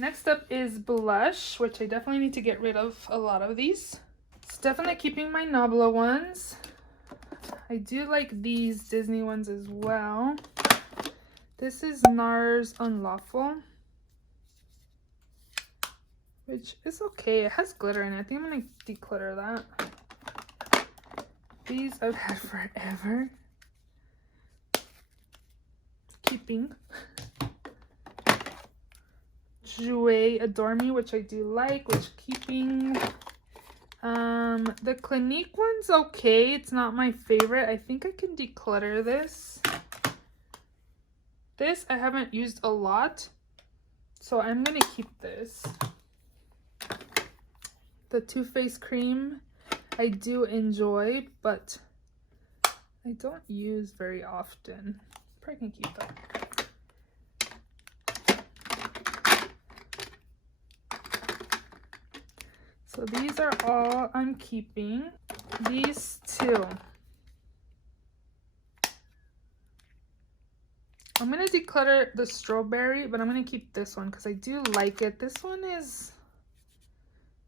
Next up is blush, which I definitely need to get rid of a lot of these. It's definitely keeping my Nabla ones. I do like these Disney ones as well. This is NARS Unlawful, which is okay. It has glitter in it. I think I'm going to declutter that. These I've had forever. Keeping. Jouer Adore Me, which I do like, which keeping. The Clinique one's okay. It's not my favorite. I think I can declutter this. This I haven't used a lot, so I'm gonna keep this. The Too Faced cream I do enjoy, but I don't use very often. Probably can keep that. So these are all I'm keeping. These two. I'm going to declutter the strawberry, but I'm going to keep this one because I do like it. This one is,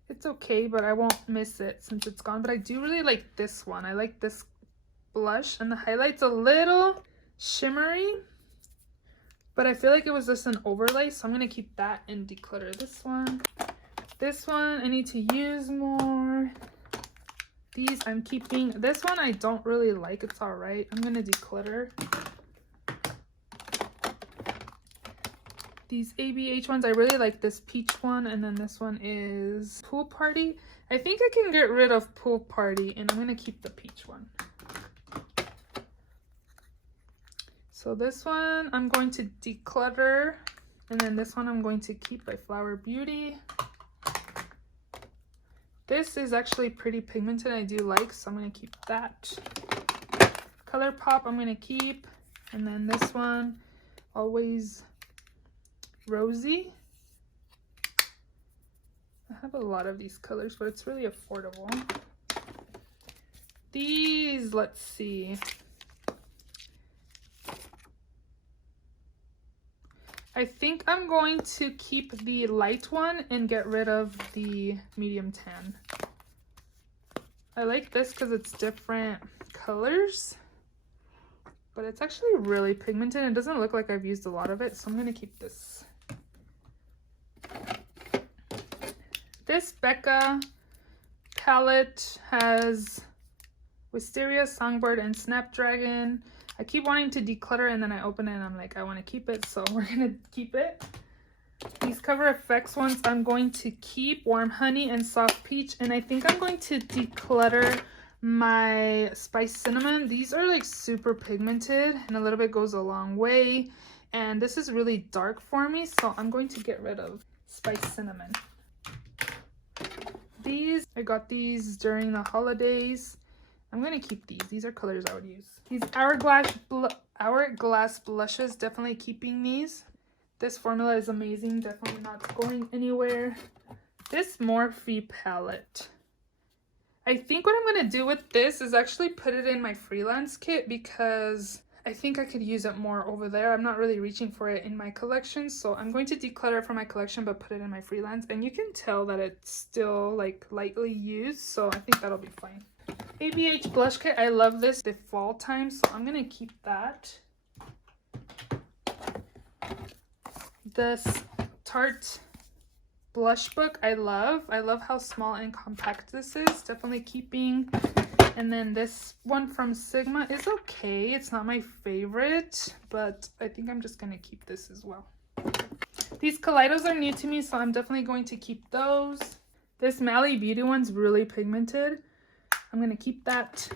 it's okay, but I won't miss it since it's gone. But I do really like this one. I like this blush, and the highlight's a little shimmery, but I feel like it was just an overlay, so I'm going to keep that and declutter this one. This one I need to use more. These I'm keeping. This one I don't really like. It's all right. I'm going to declutter. These ABH ones, I really like this peach one, and then this one is Pool Party. I think I can get rid of Pool Party, and I'm going to keep the peach one. So this one I'm going to declutter, and then this one I'm going to keep by Flower Beauty. This is actually pretty pigmented, I do like, so I'm going to keep that. Color Pop I'm going to keep, and then this one, Always Rosy. I have a lot of these colors, but it's really affordable. These, let's see. I think I'm going to keep the light one and get rid of the medium tan. I like this because it's different colors, but it's actually really pigmented. It doesn't look like I've used a lot of it, so I'm going to keep this. This Becca palette has Wisteria, Songbird, and Snapdragon. I keep wanting to declutter, and then I open it and I'm like, I want to keep it, so we're going to keep it. These Cover FX ones I'm going to keep, Warm Honey and Soft Peach, and I think I'm going to declutter my Spice Cinnamon. These are like super pigmented, and a little bit goes a long way, and this is really dark for me, so I'm going to get rid of Spice Cinnamon. These, I got these during the holidays. I'm going to keep these. These are colors I would use. These Hourglass blushes, definitely keeping these. This formula is amazing. Definitely not going anywhere. This Morphe palette. I think what I'm going to do with this is actually put it in my freelance kit because I think I could use it more over there. I'm not really reaching for it in my collection, so I'm going to declutter from my collection but put it in my freelance. And you can tell that it's still like lightly used, so I think that'll be fine. ABH blush kit, I love this the fall time, so I'm gonna keep that. This Tarte blush book I love how small and compact this is, definitely keeping. And then this one from Sigma is okay, it's not my favorite, but I think I'm just gonna keep this as well. These Kaleidos are new to me, so I'm definitely going to keep those. This Mally Beauty one's really pigmented. I'm going to keep that.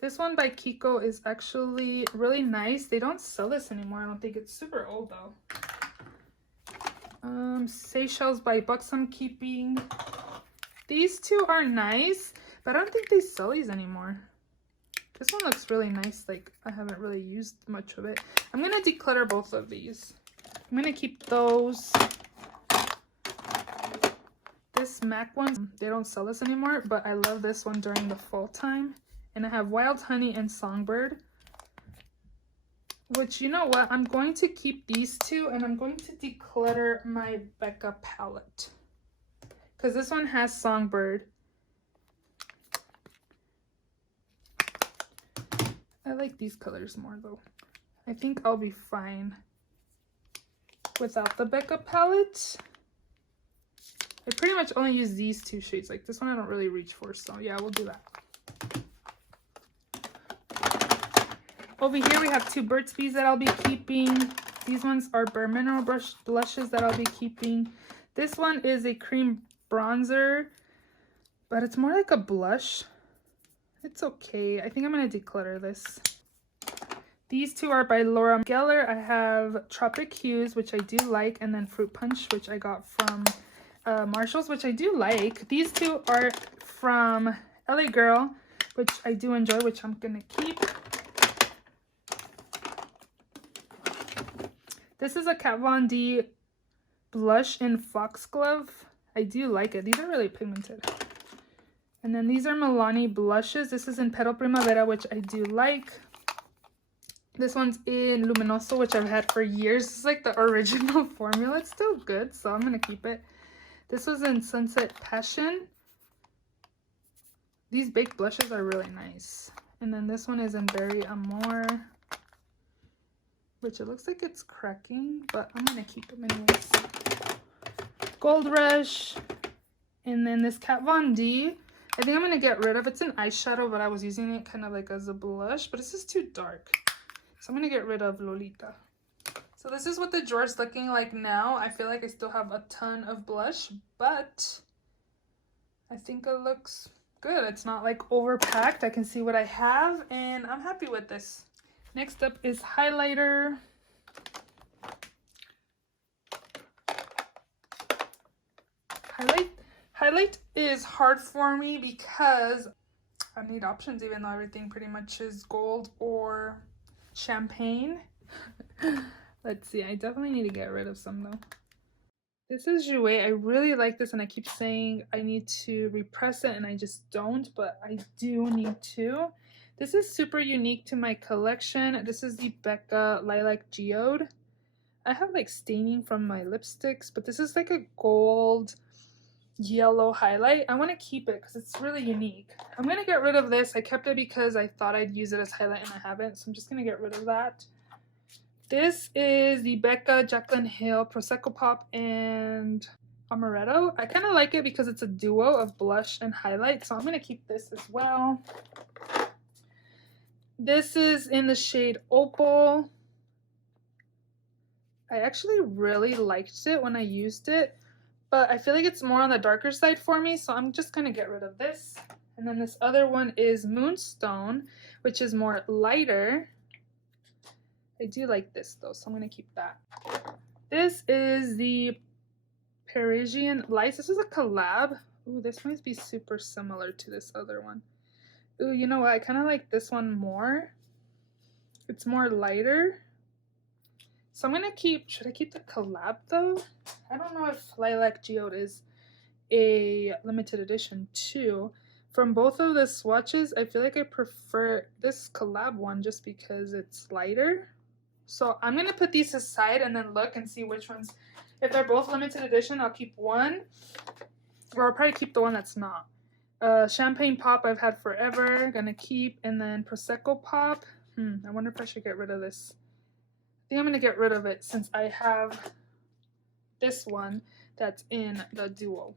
This one by Kiko is actually really nice. They don't sell this anymore. I don't think. It's super old though. Seychelles by Bucks I'm keeping. These two are nice, but I don't think they sell these anymore. This one looks really nice. Like, I haven't really used much of it. I'm going to declutter both of these. I'm going to keep those. This MAC one, they don't sell this anymore, but I love this one during the fall time. And I have Wild Honey and Songbird. Which, you know what? I'm going to keep these two and I'm going to declutter my Becca palette. Because this one has Songbird. I like these colors more though. I think I'll be fine without the Becca palette. I pretty much only use these two shades. Like this one I don't really reach for, so yeah, we'll do that. Over here we have two Burt's Bees that I'll be keeping. These ones are Bare Mineral blushes that I'll be keeping. This one is a cream bronzer, but it's more like a blush. It's okay. I think I'm going to declutter this. These two are by Laura Geller. I have Tropic Hues, which I do like, and then Fruit Punch, which I got from Marshall's, which I do like. These two are from LA Girl, which I do enjoy, which I'm going to keep. This is a Kat Von D blush in Foxglove. I do like it. These are really pigmented. And then these are Milani blushes. This is in Petal Primavera, which I do like. This one's in Luminoso, which I've had for years. It's like the original formula. It's still good, so I'm going to keep it. This was in Sunset Passion. These baked blushes are really nice. And then this one is in Berry Amore, which it looks like it's cracking, but I'm going to keep them anyways. Gold Rush. And then this Kat Von D. I think I'm going to get rid of. It's an eyeshadow, but I was using it kind of like as a blush, but it's just too dark. So I'm going to get rid of Lolita. So this is what the drawer is looking like now. I feel like I still have a ton of blush, but I think it looks good. It's not like overpacked. I can see what I have, and I'm happy with this. Next up is highlighter. Highlight is hard for me because I need options, even though everything pretty much is gold or champagne. Let's see, I definitely need to get rid of some though. This is Jouer. I really like this and I keep saying I need to repress it and I just don't, but I do need to. This is super unique to my collection. This is the Becca Lilac Geode. I have like staining from my lipsticks, but this is like a gold yellow highlight. I want to keep it because it's really unique. I'm going to get rid of this. I kept it because I thought I'd use it as highlight and I haven't, so I'm just going to get rid of that. This is the Becca Jaclyn Hill Prosecco Pop and Amaretto. I kind of like it because it's a duo of blush and highlight, so I'm going to keep this as well. This is in the shade Opal. I actually really liked it when I used it, but I feel like it's more on the darker side for me, so I'm just going to get rid of this. And then this other one is Moonstone, which is more lighter. I do like this though, so I'm going to keep that. This is the Parisian Lights. This is a collab. Ooh, this might be super similar to this other one. Ooh, you know what? I kind of like this one more. It's more lighter. So I'm going to keep, should I keep the collab though? I don't know if Lilac Geode is a limited edition too. From both of the swatches, I feel like I prefer this collab one just because it's lighter. So I'm going to put these aside and then look and see which ones. If they're both limited edition, I'll keep one. Or I'll probably keep the one that's not. Champagne Pop I've had forever. Gonna keep. And then Prosecco Pop. I wonder if I should get rid of this. I think I'm going to get rid of it since I have this one that's in the duo.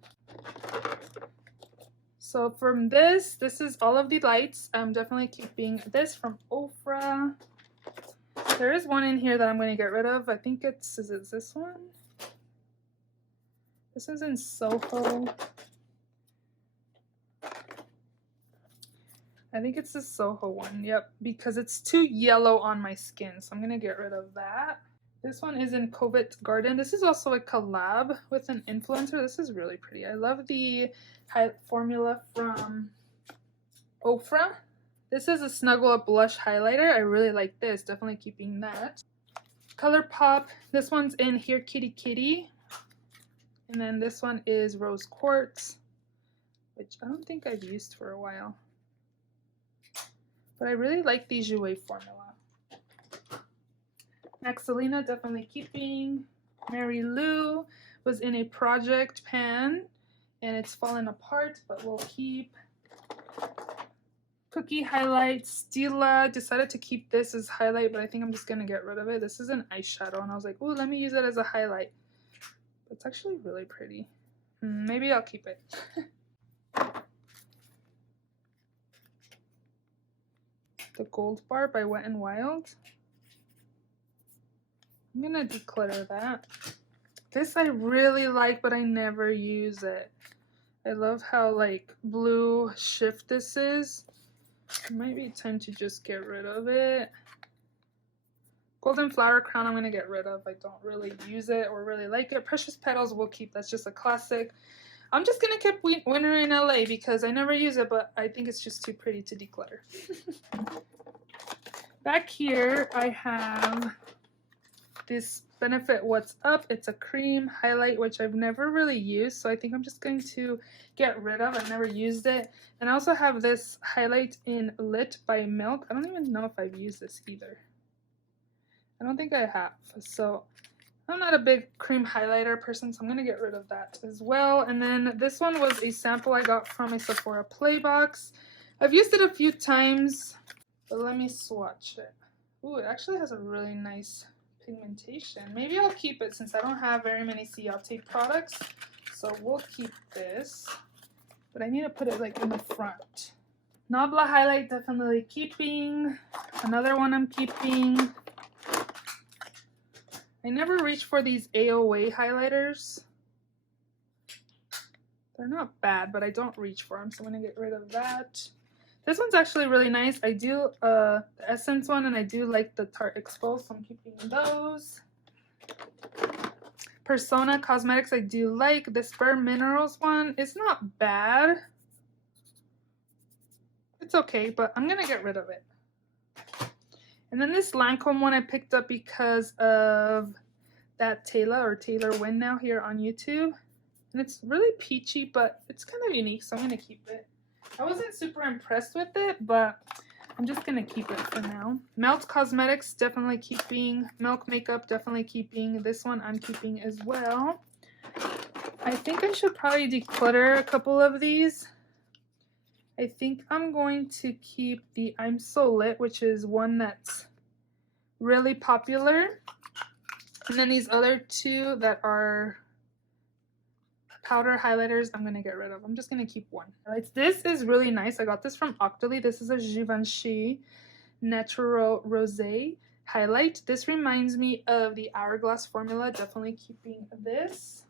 So from this is all of the lights. I'm definitely keeping this from Ofra. There is one in here that I'm going to get rid of. I think it's, is it this one? This is in Soho. I think it's the Soho one, yep, because it's too yellow on my skin, so I'm going to get rid of that. This one is in Covent Garden. This is also a collab with an influencer. This is really pretty. I love the formula from Ofra. This is a Snuggle Up Blush Highlighter. I really like this. Definitely keeping that. ColourPop. This one's in Here Kitty Kitty. And then this one is Rose Quartz, which I don't think I've used for a while. But I really like the Jouer formula. Axelina, definitely keeping. Mary Lou was in a project pan and it's fallen apart, but we'll keep. Cookie highlights. Stila, decided to keep this as highlight, but I think I'm just gonna get rid of it. This is an eyeshadow and I was like, oh, let me use it as a highlight. It's actually really pretty. Maybe I'll keep it. The Gold Bar by Wet n Wild. I'm gonna declutter that. This I really like, but I never use it. I love how like blue shift this is. It might be time to just get rid of it. Golden Flower Crown I'm gonna get rid of. I don't really use it or really like it. Precious Petals we'll keep. That's just a classic. I'm just gonna keep Winter in LA because I never use it, but I think it's just too pretty to declutter. Back here I have this Benefit What's Up. It's a cream highlight, which I've never really used, so I think I'm just going to get rid of. I've never used it. And I also have this highlight in Lit by Milk. I don't even know if I've used this either. I don't think I have. So I'm not a big cream highlighter person, so I'm going to get rid of that as well. And then this one was a sample I got from a Sephora Play box. I've used it a few times, but let me swatch it. Ooh, it actually has a really nice pigmentation. Maybe I'll keep it since I don't have very many Ciate products. So we'll keep this. But I need to put it like in the front. Nabla highlight definitely keeping. Another one I'm keeping. I never reach for these AOA highlighters. They're not bad, but I don't reach for them, so I'm going to get rid of that. This one's actually really nice. I do the Essence one, and I do like the Tarte Exposed, so I'm keeping those. Persona Cosmetics I do like. This Bare Minerals one is not bad. It's okay, but I'm going to get rid of it. And then this Lancome one I picked up because of that Taylor Win now here on YouTube. And it's really peachy, but it's kind of unique, so I'm going to keep it. I wasn't super impressed with it, but I'm just going to keep it for now. Melt Cosmetics, definitely keeping. Milk Makeup, definitely keeping. This one I'm keeping as well. I think I should probably declutter a couple of these. I think I'm going to keep the I'm So Lit, which is one that's really popular. And then these other two that are powder highlighters, I'm going to get rid of. I'm just going to keep one. This is really nice. I got this from Octoly. This is a Givenchy Natural Rosé highlight. This reminds me of the Hourglass formula. Definitely keeping this.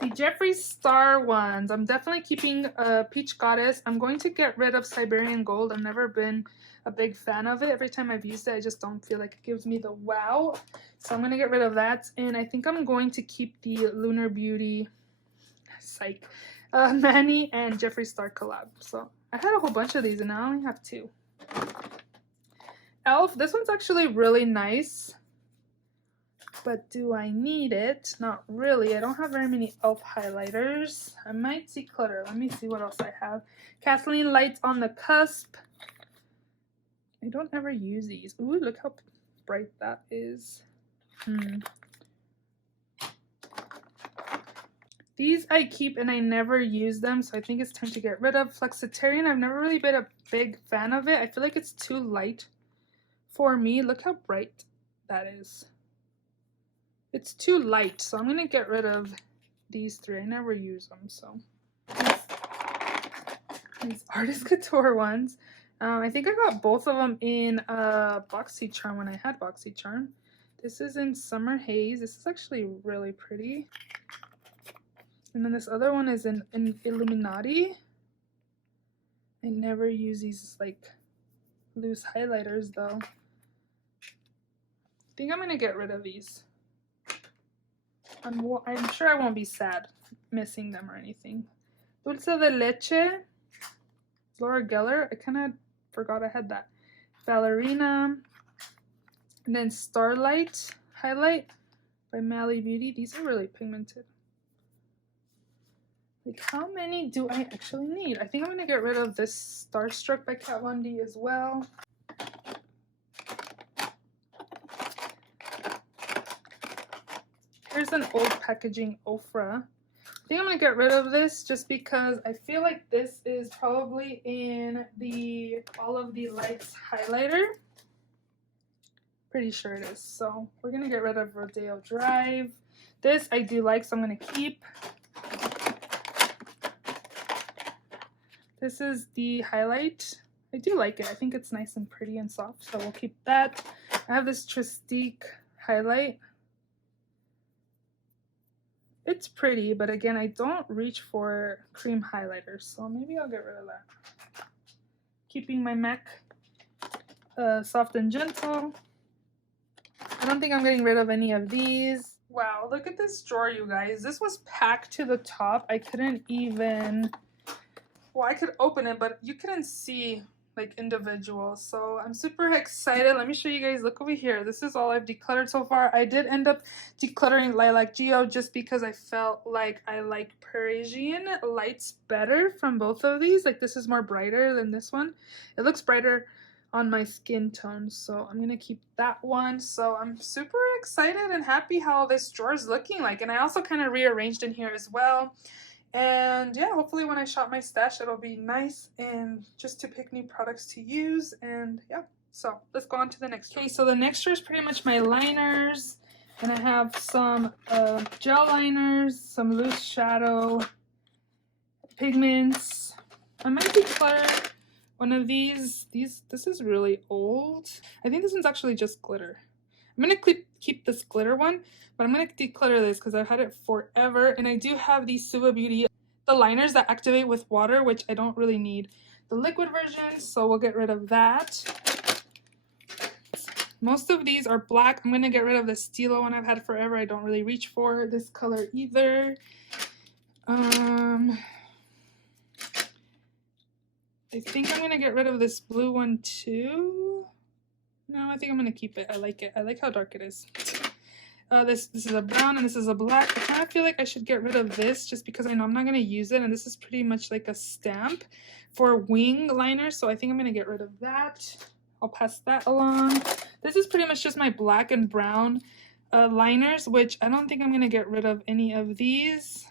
The Jeffree Star ones, I'm definitely keeping Peach Goddess. I'm going to get rid of Siberian Gold. I've never been a big fan of it. Every time I've used it, I just don't feel like it gives me the wow. So I'm going to get rid of that. And I think I'm going to keep the Lunar Beauty, Manny and Jeffree Star collab. So I had a whole bunch of these and I only have two. e.l.f. This one's actually really nice. But do I need it? Not really. I don't have very many e.l.f. highlighters. I might declutter. Let me see what else I have. Kathleen Lights on the Cusp. I don't ever use these. Ooh, look how bright that is. These I keep and I never use them, so I think it's time to get rid of. Flexitarian, I've never really been a big fan of it. I feel like it's too light for me. Look how bright that is. It's too light, so I'm going to get rid of these three. I never use them, so. These Artist Couture ones. I think I got both of them in BoxyCharm when I had BoxyCharm. This is in Summer Haze. This is actually really pretty. And then this other one is in Illuminati. I never use these like loose highlighters though. I think I'm going to get rid of these. I'm sure I won't be sad missing them or anything. Dulce de Leche. Laura Geller. I kind of forgot I had that. Ballerina. And then Starlight highlight by Mally Beauty. These are really pigmented. Like, how many do I actually need? I think I'm going to get rid of this Starstruck by Kat Von D as well. Here's an old packaging Ofra. I think I'm gonna get rid of this just because I feel like this is probably in the All of the Lights highlighter. Pretty sure it is. So we're gonna get rid of Rodeo Drive. This I do like, so I'm gonna keep. This is the highlight. I do like it. I think it's nice and pretty and soft, so we'll keep that. I have this Tristique highlight. It's pretty, but again, I don't reach for cream highlighters, so maybe I'll get rid of that. Keeping my MAC Soft and Gentle. I don't think I'm getting rid of any of these. Wow, look at this drawer, you guys. This was packed to the top. I couldn't even... Well, I could open it, but you couldn't see like individuals. So I'm super excited. Let me show you guys. Look over here. This is all I've decluttered so far. I did end up decluttering Lilac Geo just because I felt like I like Parisian lights better from both of these. Like this is more brighter than this one. It looks brighter on my skin tone, so I'm gonna keep that one. So I'm super excited and happy how this drawer is looking like. And I also kind of rearranged in here as well. And yeah, hopefully when I shop my stash, it'll be nice and just to pick new products to use. And yeah, so let's go on to the next one. Okay, so the next drawer is pretty much my liners. And I have some gel liners, some loose shadow pigments. I might declutter one of these. This is really old. I think this one's actually just glitter. I'm going to keep this glitter one, but I'm going to declutter this because I've had it forever. And I do have these Suva Beauty, the liners that activate with water, which I don't really need the liquid version, so we'll get rid of that. Most of these are black. I'm going to get rid of the Stilo one I've had forever. I don't really reach for this color either. I think I'm going to get rid of this blue one too. No, I think I'm gonna keep it. I like it. I like how dark it is. This is a brown and this is a black. I kind of feel like I should get rid of this just because I know I'm not gonna use it. And this is pretty much like a stamp for wing liner, so I think I'm gonna get rid of that. I'll pass that along. This is pretty much just my black and brown liners, which I don't think I'm gonna get rid of any of these.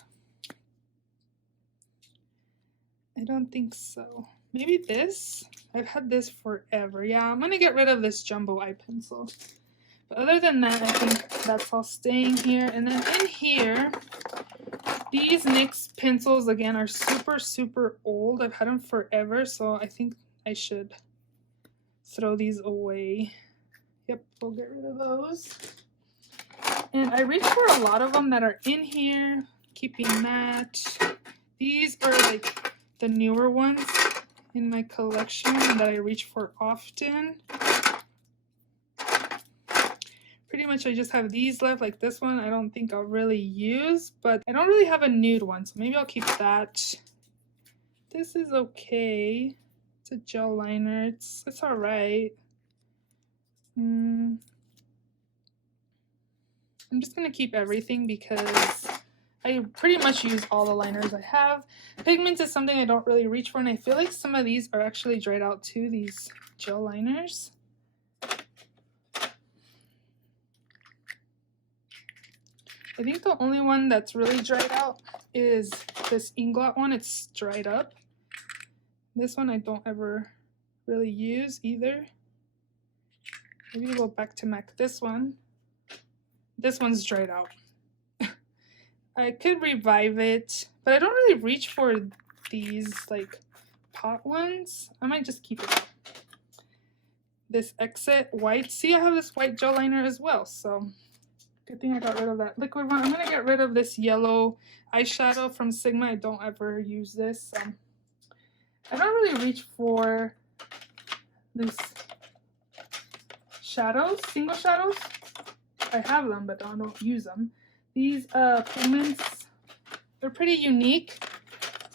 I don't think so. Maybe this? I've had this forever. Yeah, I'm going to get rid of this jumbo eye pencil. But other than that, I think that's all staying here. And then in here, these NYX pencils, again, are super, super old. I've had them forever, so I think I should throw these away. Yep, we'll get rid of those. And I reached for a lot of them that are in here. Keeping that. These are like the newer ones in my collection that I reach for often. Pretty much I just have these left, like this one I don't think I'll really use, but I don't really have a nude one, so maybe I'll keep that. This is okay. It's a gel liner. It's all right. I'm just gonna keep everything because I pretty much use all the liners I have. Pigments is something I don't really reach for, and I feel like some of these are actually dried out too, these gel liners. I think the only one that's really dried out is this Inglot one. It's dried up. This one I don't ever really use either. Maybe we'll go back to MAC. This one's dried out. I could revive it, but I don't really reach for these like pot ones. I might just keep it. This Exit white. See, I have this white gel liner as well, so good thing I got rid of that liquid one. I'm gonna get rid of this yellow eyeshadow from Sigma. I don't ever use this. I don't really reach for this shadows, single shadows. I have them, but I don't use them. These pigments, they're pretty unique,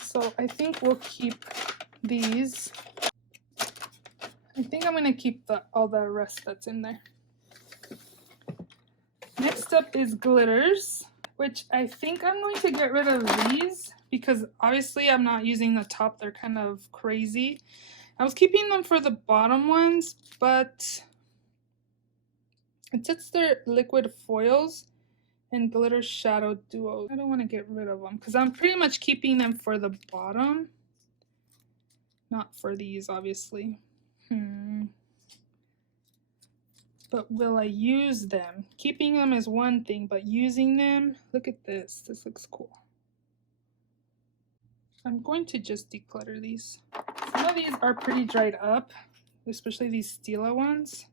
so I think we'll keep these. I think I'm gonna keep all the rest that's in there. Next up is glitters, which I think I'm going to get rid of these because obviously I'm not using the top. They're kind of crazy. I was keeping them for the bottom ones, but it says they're liquid foils. and Glitter Shadow Duo. I don't want to get rid of them because I'm pretty much keeping them for the bottom. Not for these, obviously. But will I use them? Keeping them is one thing, but using them, look at this. This looks cool. I'm going to just declutter these. Some of these are pretty dried up, especially these Stila ones.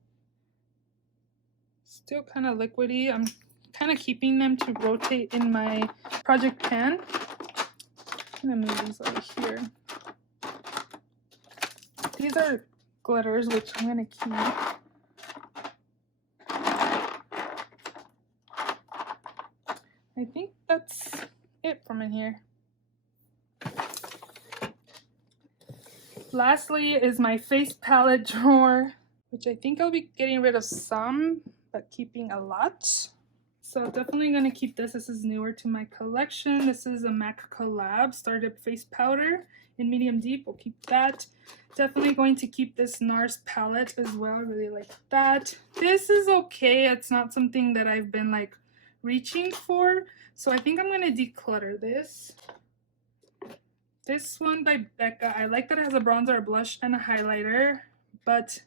Still kind of liquidy. I'm kind of keeping them to rotate in my project pan. I'm gonna move these over here. These are glitters, which I'm gonna keep. I think that's it from in here. Lastly is my face palette drawer, which I think I'll be getting rid of some, but keeping a lot. So definitely going to keep this. This is newer to my collection. This is a MAC collab started face powder in medium deep. We'll keep that. Definitely going to keep this NARS palette as well. I really like that. This is okay. It's not something that I've been like reaching for. So I think I'm going to declutter this. This one by Becca. I like that it has a bronzer, a blush, and a highlighter. But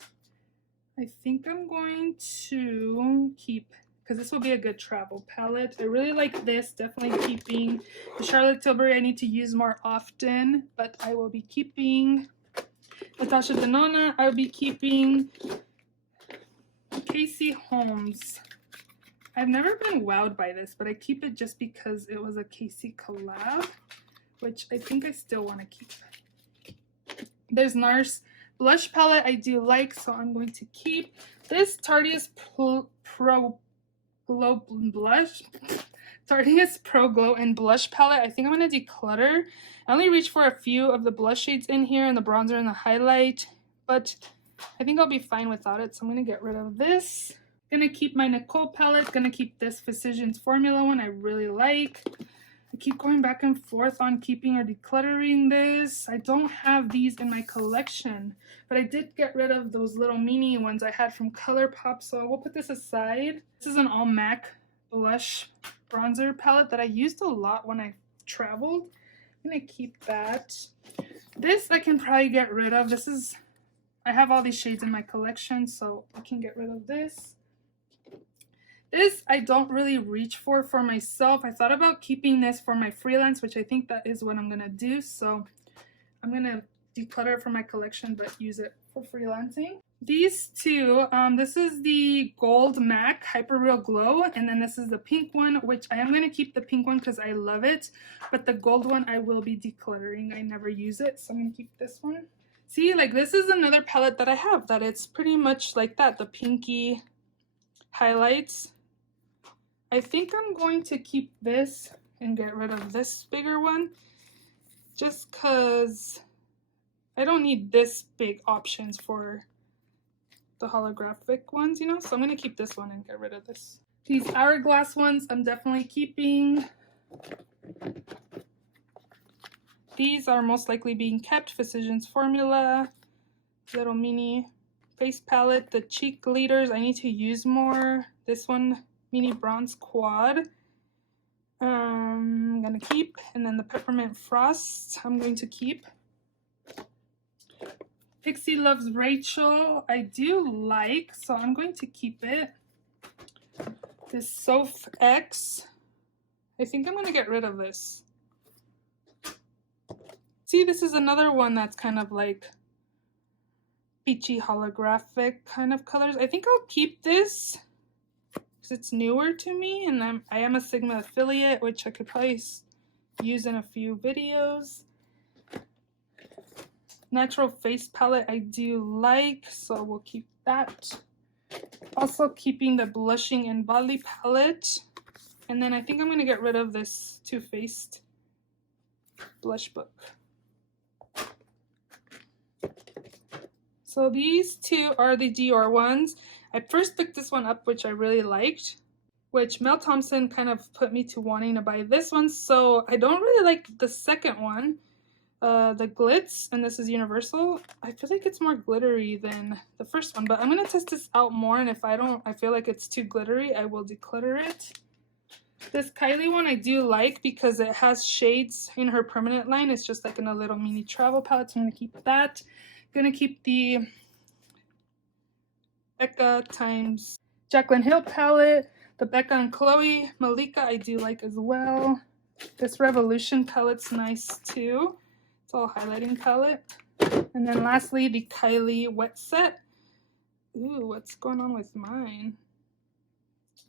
I think I'm going to keep, because this will be a good travel palette. I really like this. Definitely keeping the Charlotte Tilbury. I need to use more often, but I will be keeping Natasha Denona. I will be keeping Casey Holmes. I've never been wowed by this, but I keep it just because it was a Casey collab, which I think I still want to keep. There's NARS blush palette I do like, so I'm going to keep this Tarteist Pro Glow blush. Tarteist Pro Glow and blush palette. I think I'm going to declutter. I only reached for a few of the blush shades in here and the bronzer and the highlight, but I think I'll be fine without it, so I'm going to get rid of this. Gonna keep my Nicole palette. Gonna keep this Physicians Formula one I really like. I keep going back and forth on keeping or decluttering this. I don't have these in my collection, but I did get rid of those little mini ones I had from ColourPop, so we'll put this aside. This is an all MAC blush bronzer palette that I used a lot when I traveled. I'm gonna keep that. This I can probably get rid of. This is, I have all these shades in my collection, so I can get rid of this. This I don't really reach for myself. I thought about keeping this for my freelance, which I think that is what I'm gonna do. So I'm gonna declutter it for my collection, but use it for freelancing. These two, this is the Gold MAC Hyper Real Glow, and then this is the pink one, which I am gonna keep the pink one because I love it, but the gold one I will be decluttering. I never use it, so I'm gonna keep this one. See, like this is another palette that I have that it's pretty much like that, the pinky highlights. I think I'm going to keep this and get rid of this bigger one just because I don't need this big options for the holographic ones, you know? So I'm going to keep this one and get rid of this. These hourglass ones I'm definitely keeping. These are most likely being kept. Physicians Formula, little mini face palette. The cheek glitters I need to use more. This one, mini bronze quad, I'm gonna keep, and then the peppermint frost I'm going to keep. Pixie Loves Rachel I do like, so I'm going to keep it. This Soph X, I think I'm gonna get rid of this. See, this is another one that's kind of like peachy holographic kind of colors. I think I'll keep this because it's newer to me, and I am a Sigma affiliate, which I could probably use in a few videos. Natural Face palette I do like, so we'll keep that. Also keeping the Blushing in Bali palette, and then I think I'm going to get rid of this Too Faced blush book. So these two are the Dior ones. I first picked this one up, which I really liked, which Mel Thompson kind of put me to wanting to buy this one. So I don't really like the second one, the Glitz, and this is Universal. I feel like it's more glittery than the first one, but I'm going to test this out more, and if I feel like it's too glittery, I will declutter it. This Kylie one I do like because it has shades in her permanent line. It's just like in a little mini travel palette, so I'm going to keep that. I'm going to keep the Becca times Jaclyn Hill palette. The Becca and Chloe Malika I do like as well. This Revolution palette's nice too. It's all highlighting palette. And then lastly, the Kylie wet set. Ooh, what's going on with mine?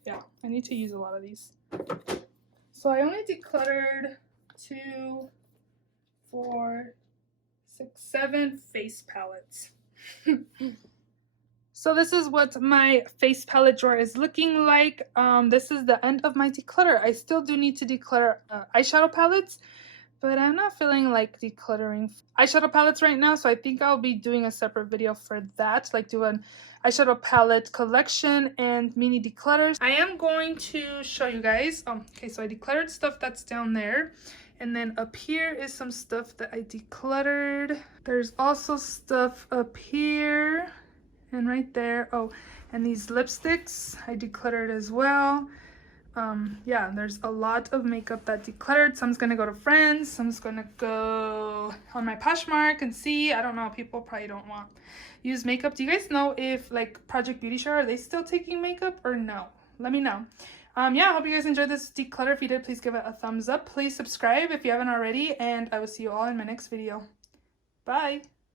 Yeah, I need to use a lot of these. So I only decluttered 2, 4, 6, 7 face palettes. So this is what my face palette drawer is looking like. This is the end of my declutter. I still do need to declutter eyeshadow palettes, but I'm not feeling like decluttering eyeshadow palettes right now, so I think I'll be doing a separate video for that, like do an eyeshadow palette collection and mini declutters. I am going to show you guys. Okay, so I decluttered stuff that's down there, and then up here is some stuff that I decluttered. There's also stuff up here and right there. Oh, and these lipsticks I decluttered as well. Yeah, there's a lot of makeup that decluttered. Some's gonna go to friends, some's gonna go on my Poshmark and see. I don't know, people probably don't want use makeup. Do you guys know if like Project Beauty Shower, are they still taking makeup or no? Let me know. Yeah, I hope you guys enjoyed this declutter. If you did, please give it a thumbs up. Please subscribe if you haven't already, and I will see you all in my next video. Bye.